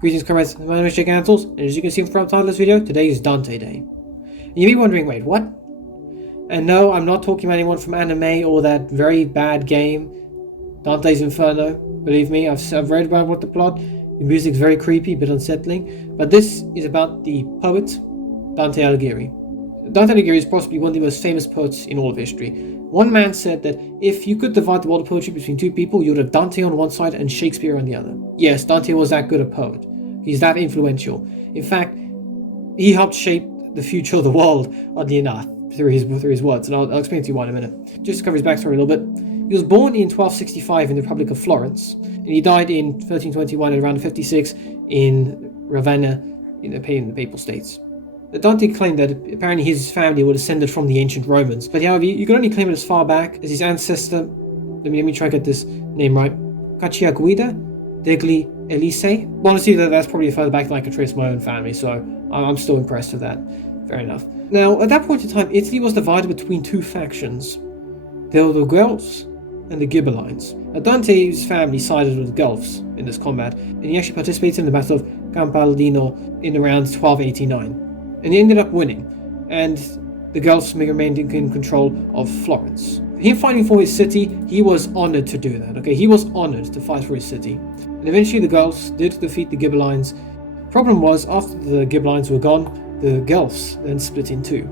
Greetings, comrades. My name is Gigantals, and as you can see from the title of this video, today is Dante Day. And you may be wondering, wait, what? And no, I'm not talking about anyone from anime or that very bad game, Dante's Inferno. Believe me, I've read about what the plot. The music's very creepy, a bit unsettling. But this is about the poet, Dante Alighieri. Dante Alighieri is possibly one of the most famous poets in all of history. One man said that if you could divide the world of poetry between two people, you would have Dante on one side and Shakespeare on the other. Yes, Dante was that good a poet. He's that influential. In fact, he helped shape the future of the world, oddly enough, through his words, and I'll explain to you why in a minute. Just to cover his backstory a little bit. He was born in 1265 in the Republic of Florence, and he died in 1321 at around 56 in Ravenna in the Papal States. Dante claimed that apparently his family were descended from the ancient Romans, but however, you can only claim it as far back as his ancestor, let me try to get this name right, Cacciaguida degli Elise. Honestly, that's probably further back than I could trace my own family, so I'm still impressed with that. Fair enough. Now, at that point in time, Italy was divided between two factions. There were the Guelphs and the Ghibellines. Now, Dante's family sided with the Guelphs in this combat, and he actually participated in the Battle of Campaldino in around 1289. And he ended up winning, and the Guelphs remained in control of Florence. Him fighting for his city, he was honored to do that, okay? He was honored to fight for his city. And eventually the Guelphs did defeat the Ghibellines. Problem was, after the Ghibellines were gone, the Guelphs then split in two.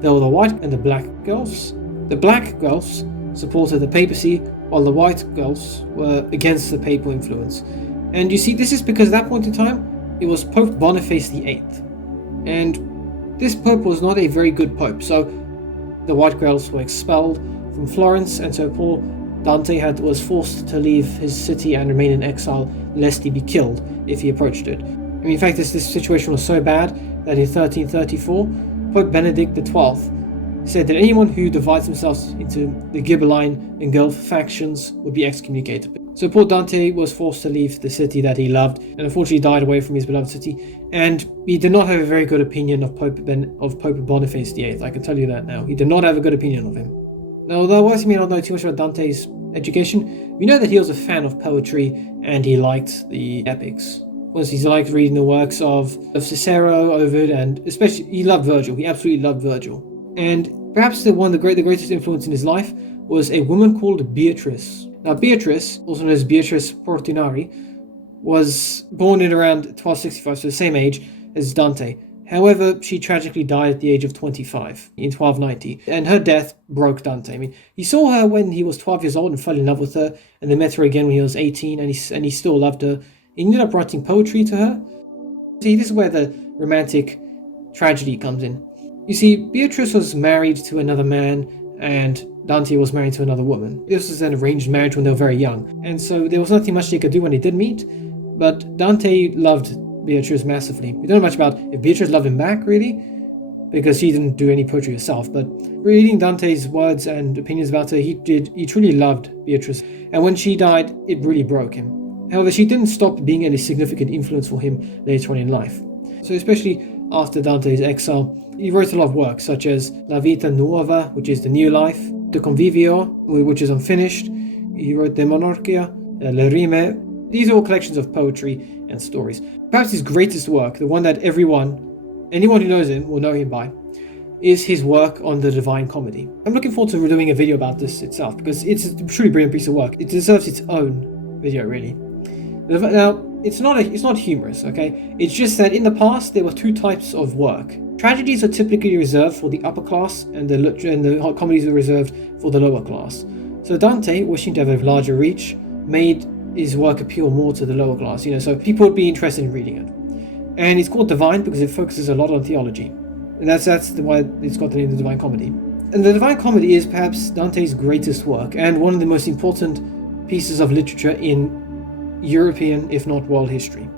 There were the white and the black Guelphs. The black Guelphs supported the papacy, while the white Guelphs were against the papal influence. And you see, this is because at that point in time, it was Pope Boniface VIII. And this pope was not a very good pope, so the white Guelphs were expelled from Florence, and so poor Dante was forced to leave his city and remain in exile lest he be killed if he approached it. I mean, in fact, this situation was so bad that in 1334, Pope Benedict XII said that anyone who divides themselves into the Ghibelline and Guelph factions would be excommunicated. So poor Dante was forced to leave the city that he loved, and unfortunately died away from his beloved city, and he did not have a very good opinion of Pope Boniface VIII, I can tell you that now. He did not have a good opinion of him. Now, although whilst we may not know too much about Dante's education, we know that he was a fan of poetry, and he liked the epics. Once he liked reading the works of Cicero, Ovid, and especially he loved Virgil. He absolutely loved Virgil. And perhaps the greatest influence in his life was a woman called Beatrice. Now, Beatrice, also known as Beatrice Portinari, was born in around 1265, so the same age as Dante. However, she tragically died at the age of 25 in 1290, and her death broke Dante. I mean, he saw her when he was 12 years old and fell in love with her, and then met her again when he was 18, and he still loved her. He ended up writing poetry to her. See, this is where the romantic tragedy comes in. You see, Beatrice was married to another man, and Dante was married to another woman. This was an arranged marriage when they were very young, and so there was nothing much they could do when they did meet, but Dante loved Beatrice massively. We don't know much about if Beatrice loved him back, really, because she didn't do any poetry herself, but reading Dante's words and opinions about her, he truly loved Beatrice, and when she died, it really broke him. However, she didn't stop being any significant influence for him later on in life. So especially after Dante's exile, he wrote a lot of works, such as La Vita Nuova, which is the new life, De Convivio, which is unfinished. He wrote De Monarchia, Le Rime. These are all collections of poetry and stories. Perhaps his greatest work, the one that anyone who knows him will know him by, is his work on the Divine Comedy. I'm looking forward to doing a video about this itself, because it's a truly brilliant piece of work. It deserves its own video, really. Now, it's not humorous, okay? It's just that in the past, there were two types of work. Tragedies are typically reserved for the upper class, and the comedies are reserved for the lower class. So Dante, wishing to have a larger reach, made his work appeal more to the lower class, so people would be interested in reading it. And it's called Divine because it focuses a lot on theology. And that's why it's got the name The Divine Comedy. And the Divine Comedy is perhaps Dante's greatest work, and one of the most important pieces of literature in European, if not world history.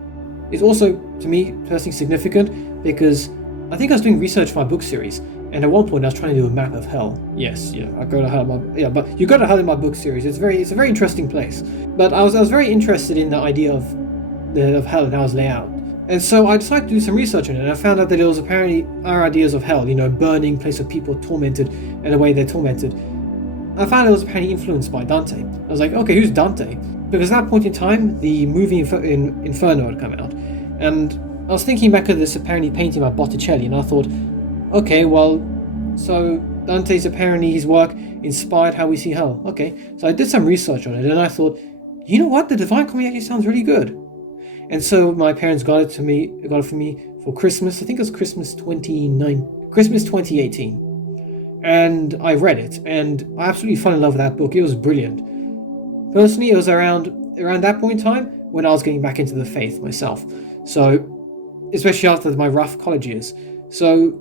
It's also, to me, personally significant because I think I was doing research for my book series, and at one point I was trying to do a map of hell. Yes, I go to hell. But you go to hell in my book series. It's a very interesting place. But I was very interested in the idea of hell and how it's laid out. And so I decided to do some research on it, and I found out that it was apparently our ideas of hell, burning place of people tormented and the way they're tormented. I found it was apparently influenced by Dante. I was like, okay, who's Dante? Because at that point in time, the movie Inferno had come out, And I was thinking back of this apparently painting by Botticelli, and I thought, okay, well, so Dante's apparently his work inspired how we see hell. Okay, so I did some research on it, and I thought, you know what, the Divine Comedy actually sounds really good. And so my parents got it for me for Christmas. I think it was Christmas 2018. And I read it, and I absolutely fell in love with that book. It was brilliant. Personally, it was around that point in time when I was getting back into the faith myself. So, especially after my rough college years. So,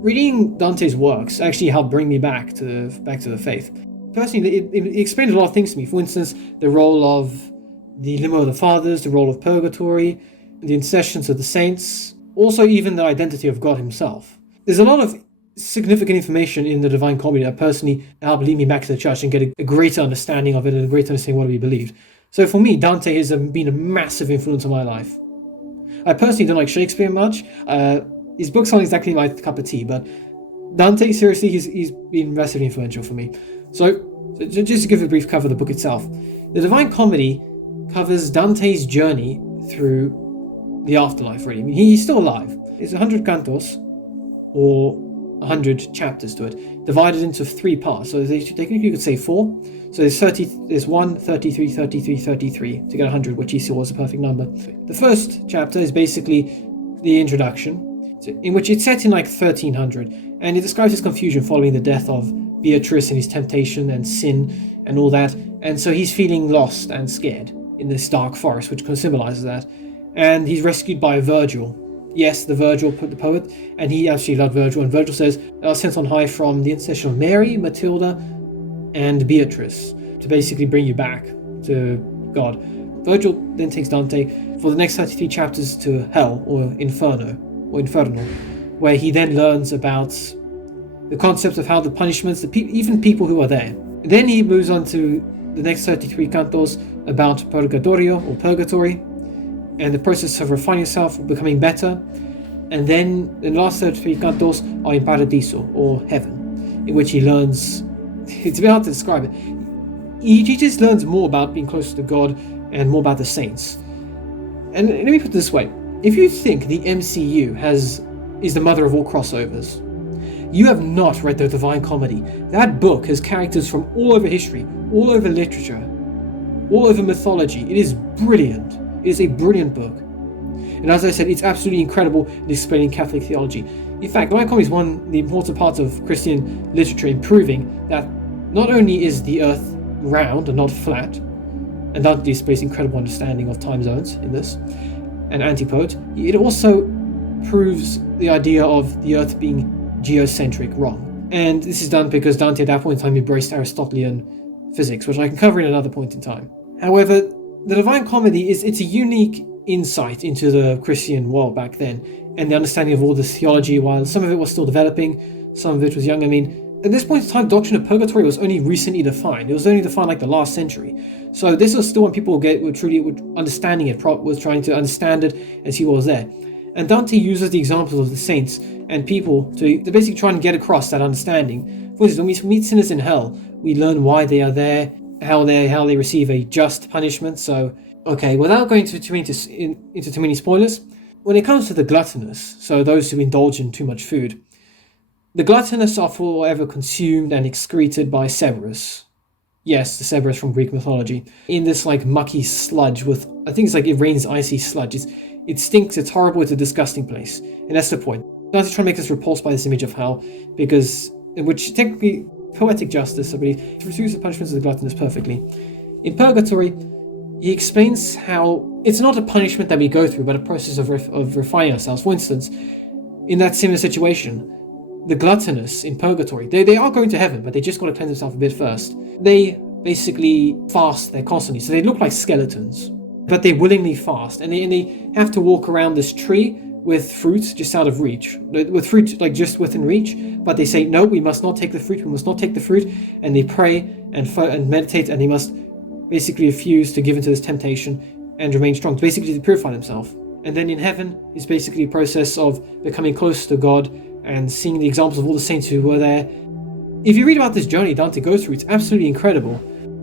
reading Dante's works actually helped bring me back to the faith. Personally, it explained a lot of things to me. For instance, the role of the Limo of the Fathers, the role of Purgatory, the intercessions of the saints, also even the identity of God himself. There's a lot of significant information in the Divine Comedy that personally helped lead me back to the church and get a greater understanding of it and a greater understanding of what we believed. So for me, Dante has been a massive influence on my life. I personally don't like Shakespeare much. His books aren't exactly my cup of tea, but Dante, seriously, he's been massively influential for me. So just to give a brief cover of the book itself. The Divine Comedy covers Dante's journey through the afterlife, really. I mean, he's still alive. It's 100 cantos, or 100 chapters to it, divided into 3 parts. So technically you could say 4. So there's 1, 33, 33, 33 to get 100, which he saw was a perfect number. The first chapter is basically the introduction, in which it's set in like 1300, and it describes his confusion following the death of Beatrice and his temptation and sin and all that. And so he's feeling lost and scared in this dark forest, which symbolizes that. And he's rescued by Virgil. Yes, the poet, and he actually loved Virgil. And Virgil says, I was sent on high from the intercession of Mary, Matilda, and Beatrice to basically bring you back to God. Virgil then takes Dante for the next 33 chapters to Hell, or Infernal, where he then learns about the concept of how the punishments, even people who are there. Then he moves on to the next 33 cantos about Purgatorio, or Purgatory, and the process of refining yourself, becoming better. And then the last 33 cantos are in Paradiso, or Heaven, in which he learns, it's a bit hard to describe it, he just learns more about being closer to God and more about the saints. And let me put it this way, if you think the MCU is the mother of all crossovers, you have not read the Divine Comedy. That book has characters from all over history, all over literature, all over mythology. It is brilliant. It is a brilliant book. And as I said, it's absolutely incredible in explaining Catholic theology. In fact, Divine Comedy is one of the important parts of Christian literature in proving that not only is the earth round and not flat, and Dante displays incredible understanding of time zones in this, an antipope, it also proves the idea of the earth being geocentric wrong. And this is done because Dante at that point in time embraced Aristotelian physics, which I can cover in another point in time. However, the Divine Comedy it's a unique insight into the Christian world back then, and the understanding of all this theology, while some of it was still developing, some of it was young. I mean, at this point in time, the doctrine of purgatory was only recently defined. It was only defined like the last century. So this was still when people were truly understanding it, was trying to understand it and see what was there. And Dante uses the examples of the saints and people to basically try and get across that understanding. For instance, when we meet sinners in hell, we learn why they are there, how they receive a just punishment. So, okay, without going into too many spoilers, when it comes to the gluttonous, so those who indulge in too much food, the gluttonous are forever consumed and excreted by Cerberus. Yes, the Cerberus from Greek mythology. In this like mucky sludge with, I think it's like it rains icy sludge. It stinks, it's horrible, it's a disgusting place. And that's the point. Dante's trying to make us repulsed by this image of hell, because in which technically poetic justice, I believe, receives the punishments of the gluttonous perfectly. In Purgatory, he explains how it's not a punishment that we go through, but a process of refining ourselves. For instance, in that similar situation, the gluttonous in Purgatory, they are going to heaven, but they just got to cleanse themselves a bit first. They basically fast there constantly, so they look like skeletons, but they willingly fast, and they have to walk around this tree with fruit just out of reach, with fruit like just within reach, but they say, no, we must not take the fruit, and they pray and meditate, and they must basically refuse to give into this temptation and remain strong, basically to purify themselves. And then in heaven is basically a process of becoming close to God and seeing the examples of all the saints who were there. If you read about this journey Dante goes through, it's absolutely incredible.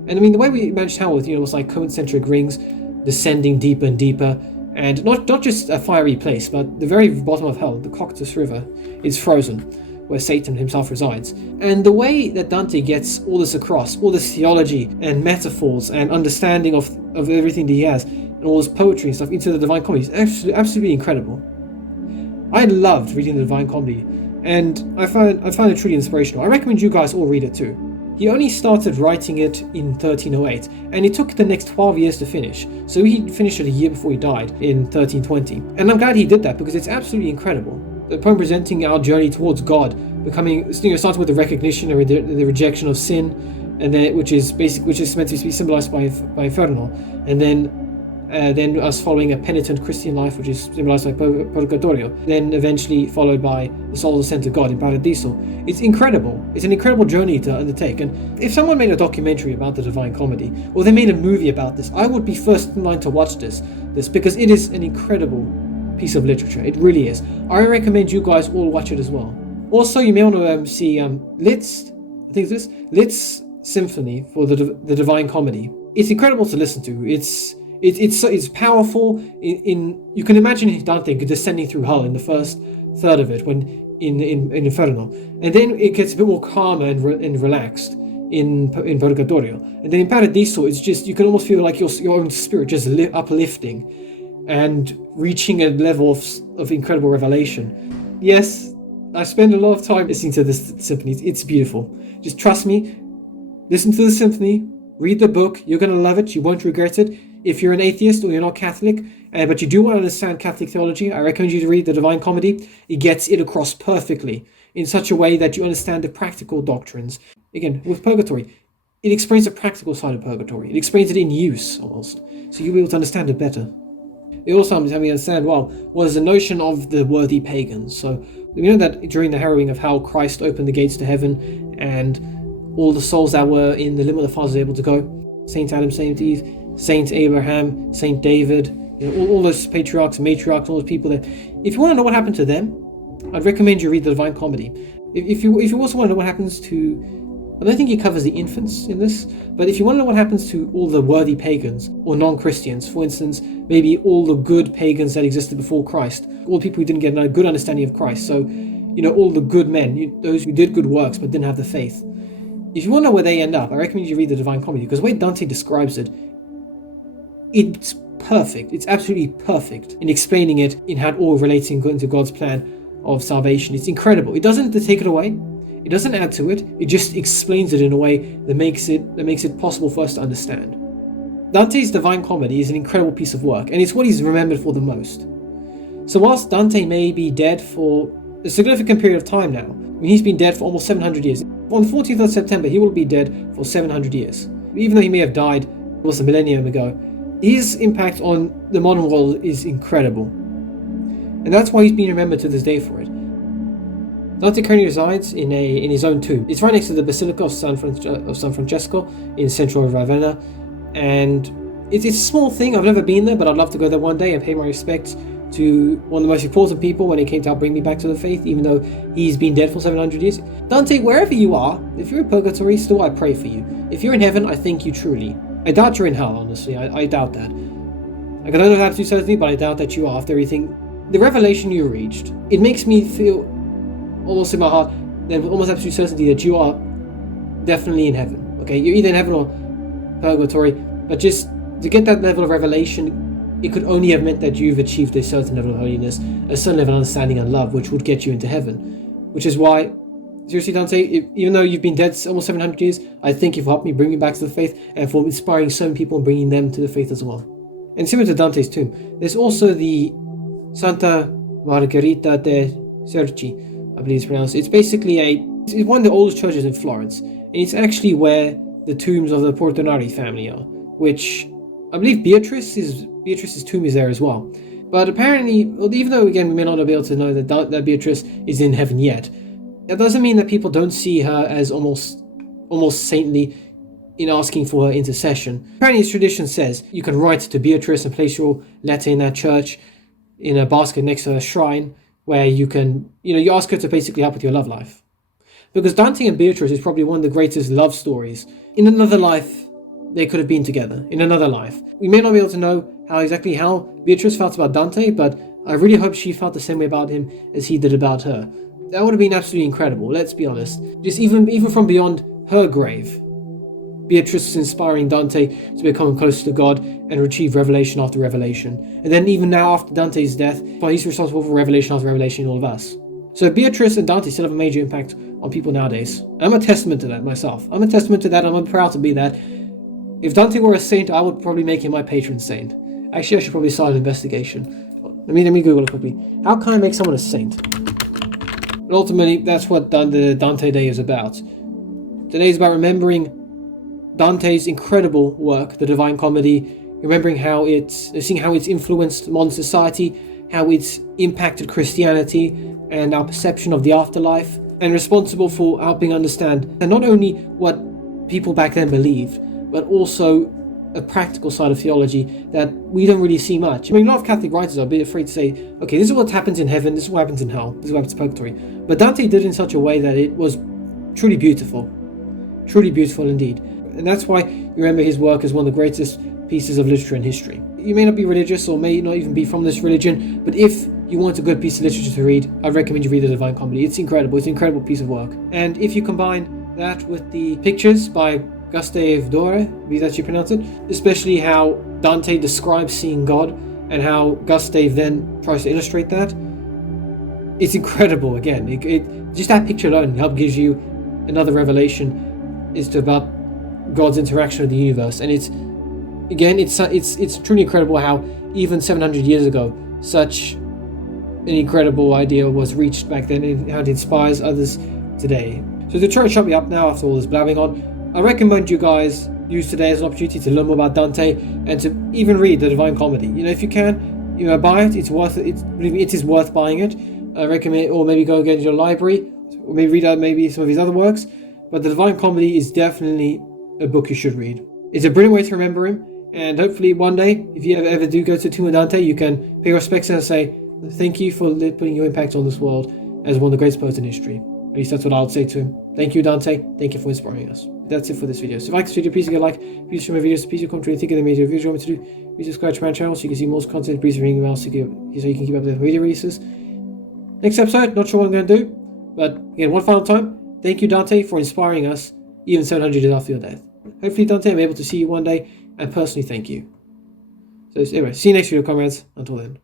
And I mean, the way we managed hell with, it was like concentric rings descending deeper and deeper, And not just a fiery place, but the very bottom of hell, the Coctus River, is frozen, where Satan himself resides. And the way that Dante gets all this across, all this theology and metaphors and understanding of everything that he has, and all this poetry and stuff into the Divine Comedy is absolutely incredible. I loved reading the Divine Comedy, and I found it truly inspirational. I recommend you guys all read it too. He only started writing it in 1308, and it took the next 12 years to finish, so he finished it a year before he died in 1320. And I'm glad he did that, because it's absolutely incredible. The poem presenting our journey towards God, starting with the recognition or the rejection of sin, and then which is meant to be symbolized by Inferno, and then us following a penitent Christian life, which is symbolized by Purgatorio, then eventually followed by the soul ascent to God in Paradiso. It's incredible. It's an incredible journey to undertake, and if someone made a documentary about the Divine Comedy, or they made a movie about this, I would be first in line to watch this because it is an incredible piece of literature. It really is. I recommend you guys all watch it as well. Also, you may want to see Liszt's Symphony for the Divine Comedy. It's incredible to listen to. It's powerful. You can imagine Dante descending through hell in the first third of it, when in Inferno, and then it gets a bit more calmer and relaxed in Purgatorio, and then in Paradiso it's just, you can almost feel like your own spirit just uplifting and reaching a level of incredible revelation. Yes, I spend a lot of time listening to this symphony. It's beautiful. Just trust me. Listen to the symphony. Read the book. You're going to love it. You won't regret it. If you're an atheist or you're not Catholic, but you do want to understand Catholic theology, I recommend you to read the Divine Comedy. It gets it across perfectly in such a way that you understand the practical doctrines. Again, with Purgatory, it explains the practical side of Purgatory. It explains it in use almost, so you'll be able to understand it better. It also helps me understand, was the notion of the worthy pagans. So we know that during the harrowing of hell, Christ opened the gates to heaven, and all the souls that were in the limb of the fathers were able to go. Saint Adam, Saint Eve, Saint Abraham, Saint David, all those patriarchs, matriarchs, all those people there. If you want to know what happened to them, I'd recommend you read the Divine Comedy. If you also want to know what happens to, I don't think he covers the infants in this, but if you want to know what happens to all the worthy pagans or non-Christians, for instance, maybe all the good pagans that existed before Christ, all the people who didn't get a good understanding of Christ, so all the good men, those who did good works but didn't have the faith. If you want to know where they end up, I recommend you read the Divine Comedy, because the way Dante describes it, it's perfect. It's absolutely perfect in explaining it, in how it all relates into God's plan of salvation. It's incredible. It doesn't take it away. It doesn't add to it. It just explains it in a way that makes it possible for us to understand. Dante's Divine Comedy is an incredible piece of work, and it's what he's remembered for the most. So whilst Dante may be dead for a significant period of time now, he's been dead for almost 700 years. On the 14th of September, he will be dead for 700 years. Even though he may have died almost a millennium ago, his impact on the modern world is incredible. And that's why he's being remembered to this day for it. Dante currently resides in his own tomb. It's right next to the Basilica of San Francesco in central Ravenna, and it's a small thing. I've never been there, but I'd love to go there one day and pay my respects to one of the most important people when it came to help bring me back to the faith, even though he's been dead for 700 years. Dante, wherever you are, if you're in Purgatory, still I pray for you. If you're in heaven, I thank you truly. I doubt you're in hell, honestly. I doubt that. I don't know how to do certainly, but I doubt that you are after everything. The revelation you reached, it makes me feel almost in my heart, then with almost absolute certainty, that you are definitely in heaven. Okay, you're either in heaven or Purgatory, but just to get that level of revelation, it could only have meant that you've achieved a certain level of holiness, a certain level of understanding and love, which would get you into heaven. Which is why, seriously, Dante, even though you've been dead almost 700 years, I thank you for helping me bring me back to the faith, and for inspiring so many people and bringing them to the faith as well. And similar to Dante's tomb, there's also the Santa Margherita de' Cerchi, I believe it's pronounced. It's basically it's one of the oldest churches in Florence, and it's actually where the tombs of the Portinari family are, which I believe Beatrice's tomb is there as well. But apparently, even though again we may not be able to know that Beatrice is in heaven yet, that doesn't mean that people don't see her as almost saintly in asking for her intercession. Apparently, as tradition says, you can write to Beatrice and place your letter in that church in a basket next to her shrine, where you can, you ask her to basically help with your love life. Because Dante and Beatrice is probably one of the greatest love stories. In another life, they could have been together in another life. We may not be able to know exactly how Beatrice felt about Dante, but I really hope she felt the same way about him as he did about her. That would have been absolutely incredible, let's be honest. Just even from beyond her grave, Beatrice is inspiring Dante to become closer to God and achieve revelation after revelation. And then even now after Dante's death, well, he's responsible for revelation after revelation in all of us. So Beatrice and Dante still have a major impact on people nowadays. I'm a testament to that myself. I'm a testament to that, and I'm proud to be that. If Dante were a saint, I would probably make him my patron saint. Actually, I should probably start an investigation. Let me Google it quickly. How can I make someone a saint? But ultimately, that's what the Dante Day is about. Today is about remembering Dante's incredible work, the Divine Comedy, remembering seeing how it's influenced modern society, how it's impacted Christianity and our perception of the afterlife, and responsible for helping understand and not only what people back then believed, but also a practical side of theology that we don't really see much. I mean, a lot of Catholic writers are a bit afraid to say, okay, this is what happens in heaven, this is what happens in hell, this is what happens in purgatory. But Dante did it in such a way that it was truly beautiful indeed. And that's why you remember his work as one of the greatest pieces of literature in history. You may not be religious or may not even be from this religion, but if you want a good piece of literature to read, I'd recommend you read The Divine Comedy. It's incredible. It's an incredible piece of work. And if you combine that with the pictures by Gustave Doré, I believe that's how you pronounce it, especially how Dante describes seeing God and how Gustave then tries to illustrate that, it's incredible. Again, it just that picture alone gives you another revelation as to about God's interaction with the universe. And it's truly incredible how even 700 years ago such an incredible idea was reached back then and how it inspires others today. So to try to shut me up now after all this blabbing on, I recommend you guys use today as an opportunity to learn more about Dante and to even read The Divine Comedy. If you can, buy it. It's worth it. It is worth buying it. I recommend, or maybe go get it in your library, or maybe read out maybe some of his other works. But The Divine Comedy is definitely a book you should read. It's a brilliant way to remember him, and hopefully one day, if you ever do go to the tomb of Dante, you can pay respects and say, thank you for putting your impact on this world as one of the greatest poets in history. At least that's what I would say to him. Thank you, Dante. Thank you for inspiring us. That's it for this video. So if you like this video, please give a like. Please share my videos. Please comment what you think of the major videos you want me to do. Please subscribe to my channel so you can see more content. Please ring the bell so you can keep up with the video releases. Next episode, not sure what I'm going to do, but again, one final time, thank you, Dante, for inspiring us even 700 years after your death. Hopefully, Dante, I'm able to see you one day and personally thank you. So anyway, see you next video, comrades. Until then.